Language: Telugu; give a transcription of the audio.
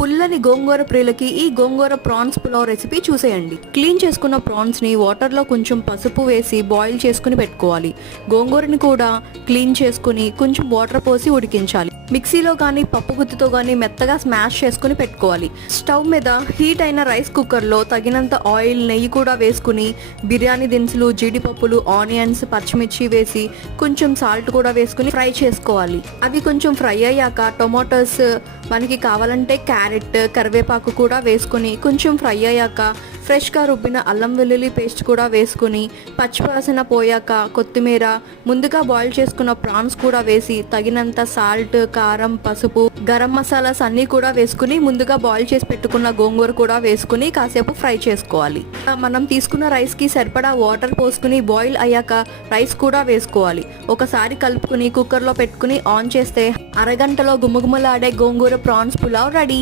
పుల్లని గోంగూర ప్రియులకి ఈ గోంగూర ప్రాన్స్ పులావ్ రెసిపీ చూసేయండి. క్లీన్ చేసుకున్న ప్రాన్స్ ని వాటర్ లో కొంచెం పసుపు వేసి బాయిల్ చేసుకుని పెట్టుకోవాలి. గోంగూరని కూడా క్లీన్ చేసుకుని కొంచెం వాటర్ పోసి ఉడికించాలి. మిక్సీలో కానీ పప్పు గుత్తితో కానీ మెత్తగా స్మాష్ చేసుకుని పెట్టుకోవాలి. స్టవ్ మీద హీట్ అయిన రైస్ కుక్కర్లో తగినంత ఆయిల్, నెయ్యి కూడా వేసుకుని బిర్యానీ దినుసులు, జీడిపప్పులు, ఆనియన్స్, పచ్చిమిర్చి వేసి కొంచెం సాల్ట్ కూడా వేసుకుని ఫ్రై చేసుకోవాలి. అవి కొంచెం ఫ్రై అయ్యాక టొమాటోస్, మనకి కావాలంటే క్యారెట్, కరివేపాకు కూడా వేసుకుని కొంచెం ఫ్రై అయ్యాక ఫ్రెష్గా రుబ్బిన అల్లం వెల్లుల్లి పేస్ట్ కూడా వేసుకుని పచ్చివాసన పోయాక కొత్తిమీర, ముందుగా బాయిల్ చేసుకున్న ప్రాన్స్ కూడా వేసి తగినంత సాల్ట్, కారం, పసుపు, గరం మసాలాస్ అన్నీ కూడా వేసుకుని ముందుగా బాయిల్ చేసి పెట్టుకున్న గోంగూర కూడా వేసుకుని కాసేపు ఫ్రై చేసుకోవాలి. మనం తీసుకున్న రైస్కి సరిపడా వాటర్ పోసుకుని బాయిల్ అయ్యాక రైస్ కూడా వేసుకోవాలి. ఒకసారి కలుపుకుని కుక్కర్లో పెట్టుకుని ఆన్ చేస్తే అరగంటలో గుమగుమలాడే గోంగూర ప్రాన్స్ పులావ్ రెడీ.